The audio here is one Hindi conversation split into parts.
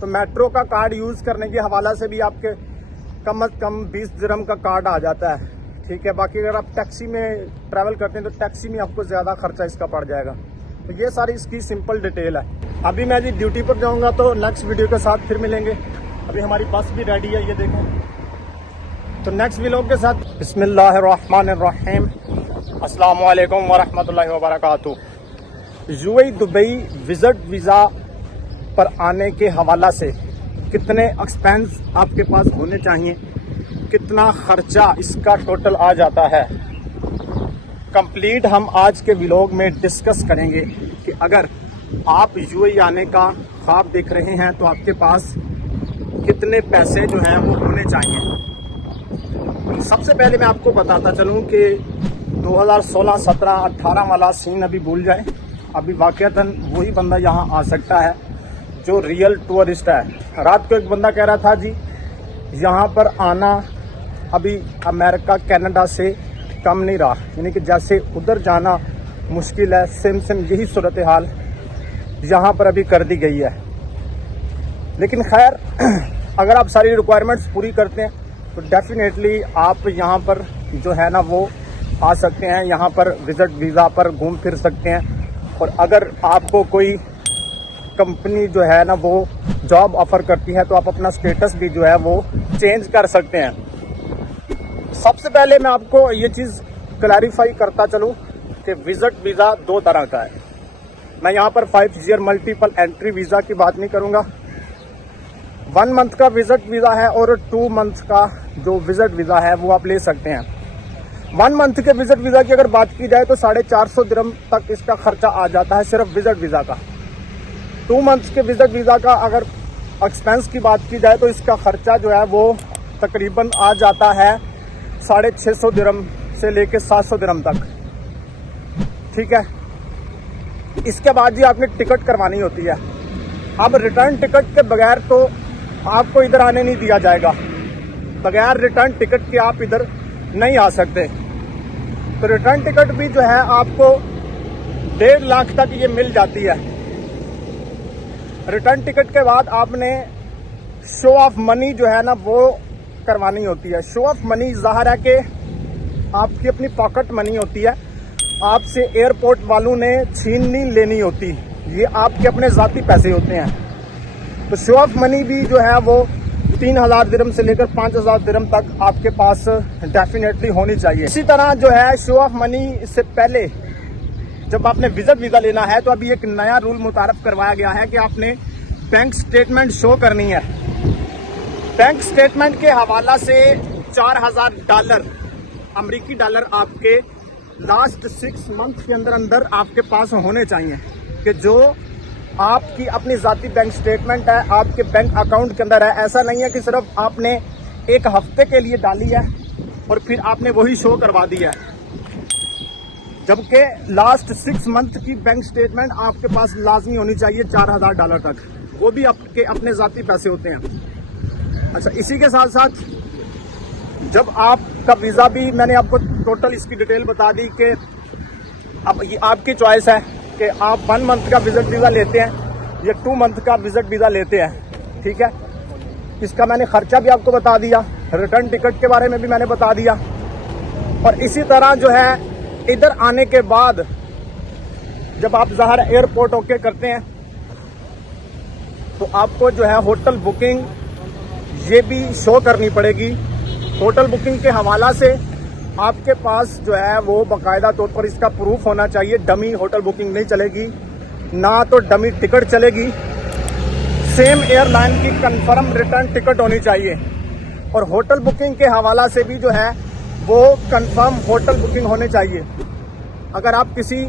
तो मेट्रो का कार्ड यूज़ करने के हवाला से भी आपके कम अज़ कम 20 दिरहम का कार्ड आ जाता है। ठीक है, बाकी अगर आप टैक्सी में ट्रैवल करते हैं तो टैक्सी में आपको ज़्यादा खर्चा इसका पड़ जाएगा। तो ये सारी इसकी सिंपल डिटेल है। अभी मैं जी ड्यूटी पर जाऊंगा तो नेक्स्ट वीडियो के साथ फिर मिलेंगे। अभी हमारी बस भी रेडी है, ये देखें। तो नेक्स्ट व्लॉग के साथ बिस्मिल्लाहिर्रहमानिर्रहीम, अस्सलाम वालेकुम वरहमतुल्लाहि वबरकातुहू। यूएई दुबई विजिट वीज़ा पर आने के हवाला से कितने एक्सपेंस आपके पास होने चाहिए, कितना खर्चा इसका टोटल आ जाता है, कंप्लीट हम आज के व्लॉग में डिस्कस करेंगे कि अगर आप यूएई आने का ख्वाब देख रहे हैं तो आपके पास कितने पैसे जो हैं वो होने चाहिए। सबसे पहले मैं आपको बताता चलूं कि 2016, 17, 18 वाला सीन अभी भूल जाए। अभी वाकईतन वही बंदा यहाँ आ सकता है जो रियल टूरिस्ट है। रात को एक बंदा कह रहा था जी यहाँ पर आना अभी अमेरिका कनाडा से कम नहीं रहा, यानी कि जैसे उधर जाना मुश्किल है, सेम यही सूरत हाल यहाँ पर अभी कर दी गई है। लेकिन खैर अगर आप सारी रिक्वायरमेंट्स पूरी करते हैं तो डेफिनेटली आप यहाँ पर जो है ना वो आ सकते हैं, यहाँ पर विजिट वीज़ा पर घूम फिर सकते हैं। और अगर आपको कोई कंपनी जो है ना वो जॉब ऑफ़र करती है तो आप अपना स्टेटस भी जो है वो चेंज कर सकते हैं। सबसे पहले मैं आपको ये चीज़ क्लैरिफाई करता चलूँ कि विजिट वीज़ा दो तरह का है। मैं यहाँ पर 5 ईयर मल्टीपल एंट्री वीज़ा की बात नहीं करूँगा। 1 मंथ का विजिट वीज़ा है और 2 मंथ का जो विजिट वीज़ा है वो आप ले सकते हैं। 1 मंथ के विजिट वीज़ा की अगर बात की जाए तो 450 दिरहम तक इसका खर्चा आ जाता है सिर्फ विजिट वीज़ा का। 2 मंथ के विजिट वीज़ा का अगर एक्सपेंस की बात की जाए तो इसका खर्चा जो है वो तकरीबन आ जाता है 650 दिरहम से लेके 700 दिरहम तक। ठीक है, इसके बाद जी आपने टिकट करवानी होती है। अब रिटर्न टिकट के बगैर तो आपको इधर आने नहीं दिया जाएगा, बगैर रिटर्न टिकट के आप इधर नहीं आ सकते। तो रिटर्न टिकट भी जो है आपको 1.5 लाख तक ये मिल जाती है। रिटर्न टिकट के बाद आपने शो ऑफ मनी जो है ना वो करवानी होती है। शो ऑफ मनी ज़ाहिर है कि आपकी अपनी पॉकेट मनी होती है, आपसे एयरपोर्ट वालों ने छीन नहीं लेनी होती, ये आपके अपने ज़ाती पैसे होते हैं। तो शो ऑफ मनी भी जो है वो 3000 दिरहम से लेकर 5000 दिरहम तक आपके पास डेफिनेटली होनी चाहिए। इसी तरह जो है शो ऑफ मनी से पहले जब आपने विजिट वीज़ा लेना है तो अभी एक नया रूल मुतारफ करवाया गया है कि आपने बैंक स्टेटमेंट शो करनी है। बैंक स्टेटमेंट के हवाला से $4000 अमेरिकी डॉलर आपके लास्ट 6 मंथ के अंदर आपके पास होने चाहिए कि जो आपकी अपनी ज़ाती बैंक स्टेटमेंट है, आपके बैंक अकाउंट के अंदर है। ऐसा नहीं है कि सिर्फ आपने एक हफ्ते के लिए डाली है और फिर आपने वही शो करवा दिया है, जबकि लास्ट 6 मंथ की बैंक स्टेटमेंट आपके पास लाजमी होनी चाहिए $4000 तक, वो भी आपके अपने ज़ाती पैसे होते हैं। अच्छा, इसी के साथ साथ जब आपका वीज़ा भी मैंने आपको टोटल इसकी डिटेल बता दी कि अब ये आपकी चॉइस है कि आप 1 मंथ का विजिट वीज़ा लेते हैं या 2 मंथ का विजिट वीज़ा लेते हैं। ठीक है, इसका मैंने खर्चा भी आपको बता दिया, रिटर्न टिकट के बारे में भी मैंने बता दिया। और इसी तरह जो है इधर आने के बाद जब आप ज़ाहिर एयरपोर्ट ओके करते हैं तो आपको जो है होटल बुकिंग ये भी शो करनी पड़ेगी। होटल बुकिंग के हवाला से आपके पास जो है वो बाकायदा तौर पर इसका प्रूफ होना चाहिए। डमी होटल बुकिंग नहीं चलेगी, ना तो डमी टिकट चलेगी। सेम एयरलाइन की कंफर्म रिटर्न टिकट होनी चाहिए। और होटल बुकिंग के हवाला से भी जो है वो कंफर्म होटल बुकिंग होने चाहिए। अगर आप किसी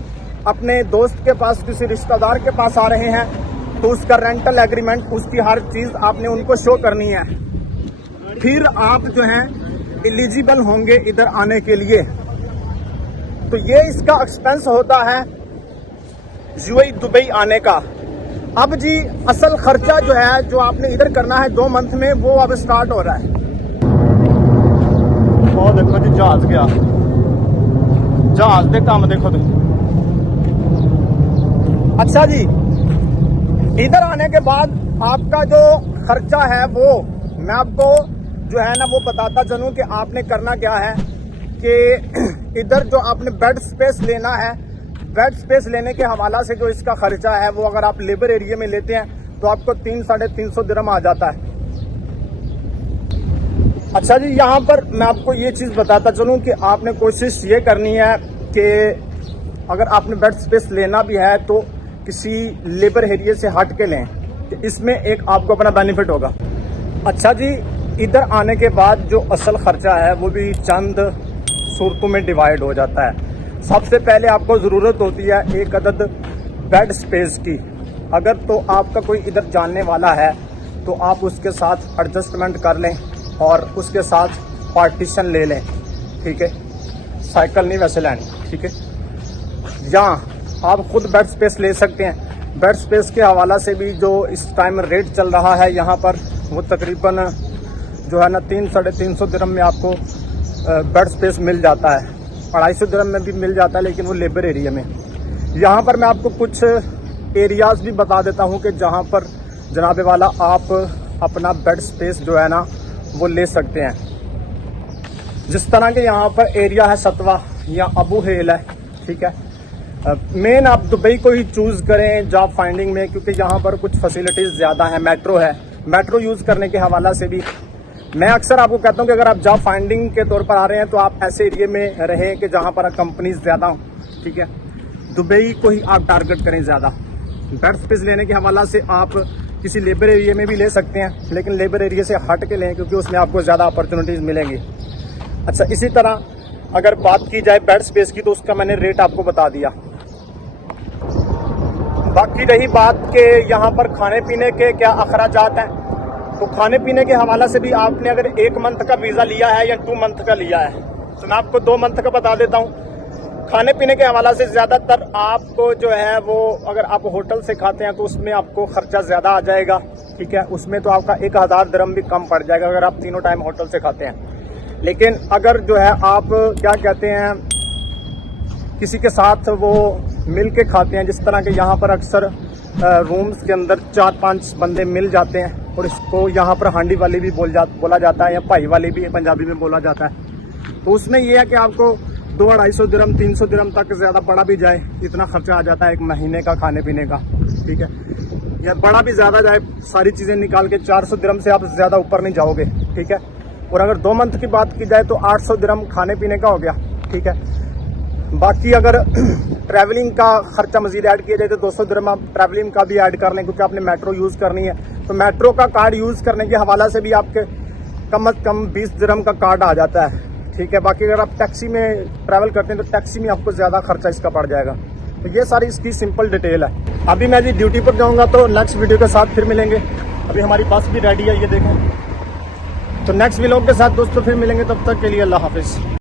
अपने दोस्त के पास, किसी रिश्तेदार के पास आ रहे हैं तो उसका रेंटल एग्रीमेंट, उसकी हर चीज़ आपने उनको शो करनी है, फिर आप जो हैं एलिजिबल होंगे इधर आने के लिए। तो ये इसका एक्सपेंस होता है यूएई दुबई आने का। अब जी असल खर्चा जो है जो आपने इधर करना है 2 मंथ में, वो अब स्टार्ट हो रहा है। वो देखो जी जहाज गया, जहाज दे काम देखो तुम। अच्छा जी, इधर आने के बाद आपका जो खर्चा है वो मैं आपको जो है ना वो बताता चलूँ कि आपने करना क्या है कि इधर जो आपने बेड स्पेस लेना है, बेड स्पेस लेने के हवाला से जो इसका खर्चा है वो अगर आप लेबर एरिया में लेते हैं तो आपको 300-350 दिरहम आ जाता है। अच्छा जी, यहाँ पर मैं आपको ये चीज़ बताता चलूँ कि आपने कोशिश ये करनी है कि अगर आपने बेड स्पेस लेना भी है तो किसी लेबर एरिया से हट के लें, तो इसमें एक आपको अपना बेनिफिट होगा। अच्छा जी, इधर आने के बाद जो असल खर्चा है वो भी चंद सूरतों में डिवाइड हो जाता है। सबसे पहले आपको ज़रूरत होती है एक अदद बेड स्पेस की। अगर तो आपका कोई इधर जानने वाला है तो आप उसके साथ एडजस्टमेंट कर लें और उसके साथ पार्टीशन ले लें, ठीक है। साइकिल नहीं वैसे लेनी, ठीक है। या आप खुद बेड स्पेस ले सकते हैं। बेड स्पेस के हवाला से भी जो इस टाइम रेट चल रहा है यहाँ पर वो तकरीबन जो है ना 300-350 दिरहम में आपको बेड स्पेस मिल जाता है। 250 दिरहम में भी मिल जाता है, लेकिन वो लेबर एरिया में। यहाँ पर मैं आपको कुछ एरियाज़ भी बता देता हूँ कि जहाँ पर जनाबे वाला आप अपना बेड स्पेस जो है ना वो ले सकते हैं। जिस तरह के यहाँ पर एरिया है सतवा या अबू हेल है, ठीक है। मेन आप दुबई को ही चूज़ करें जॉब फाइंडिंग में, क्योंकि यहाँ पर कुछ फैसिलिटीज़ ज़्यादा है। मेट्रो है, मेट्रो यूज़ करने के हवाला से भी मैं अक्सर आपको कहता हूँ कि अगर आप जॉब फाइंडिंग के तौर पर आ रहे हैं तो आप ऐसे एरिया में रहें कि जहाँ पर कंपनीज ज़्यादा हों, ठीक है। दुबई को ही आप टारगेट करें ज़्यादा। बेड स्पेस लेने के हवाला से आप किसी लेबर एरिया में भी ले सकते हैं, लेकिन लेबर एरिया से हट के लें क्योंकि उसमें आपको ज़्यादा अपॉर्चुनिटीज़ मिलेंगी। अच्छा, इसी तरह अगर बात की जाए बेड स्पेस की तो उसका मैंने रेट आपको बता दिया। बाकी रही बात के यहाँ पर खाने पीने के क्या अखराजात हैं, तो खाने पीने के हवाला से भी आपने अगर 1 मंथ का वीज़ा लिया है या 2 मंथ का लिया है तो मैं आपको 2 मंथ का बता देता हूँ। खाने पीने के हवाला से ज़्यादातर आपको जो है वो अगर आप होटल से खाते हैं तो उसमें आपको खर्चा ज़्यादा आ जाएगा, ठीक है। उसमें तो आपका 1000 दिरहम भी कम पड़ जाएगा अगर आप तीनों टाइम होटल से खाते हैं। लेकिन अगर जो है आप क्या कहते हैं किसी के साथ वो मिल के खाते हैं, जिस तरह के यहाँ पर अक्सर रूम्स के अंदर 4-5 बंदे मिल जाते हैं और इसको यहाँ पर हांडी वाली भी बोला जाता है या भाई वाली भी पंजाबी में बोला जाता है। तो उसमें यह है कि आपको 200-250 दिरहम 300 दिरहम तक ज़्यादा बड़ा भी जाए इतना खर्चा आ जाता है 1 महीने का खाने पीने का, ठीक है। या बड़ा भी ज़्यादा जाए, सारी चीज़ें निकाल के 400 दिरहम से आप ज़्यादा ऊपर नहीं जाओगे, ठीक है। और अगर 2 मंथ की बात की जाए तो 800 दिरहम खाने पीने का हो गया, ठीक है। बाकी अगर ट्रैवलिंग का खर्चा मजीद ऐड किया जाए तो 200 दिरहम आप ट्रैवलिंग का भी ऐड कर लें, क्योंकि आपने मेट्रो यूज़ करनी है। तो मेट्रो का कार्ड यूज़ करने के हवाला से भी आपके कम से कम 20 दिरहम का कार्ड आ जाता है, ठीक है। बाकी अगर आप टैक्सी में ट्रैवल करते हैं तो टैक्सी में आपको ज़्यादा खर्चा इसका पड़ जाएगा। तो ये सारी इसकी सिंपल डिटेल है। अभी मैं जी ड्यूटी पर जाऊँगा तो नेक्स्ट वीडियो के साथ फिर मिलेंगे। अभी हमारी बस भी रेडी है, ये देखें। तो नेक्स्ट व्लॉग के साथ दोस्तों फिर मिलेंगे, तब तक के लिए अल्लाह हाफिज़।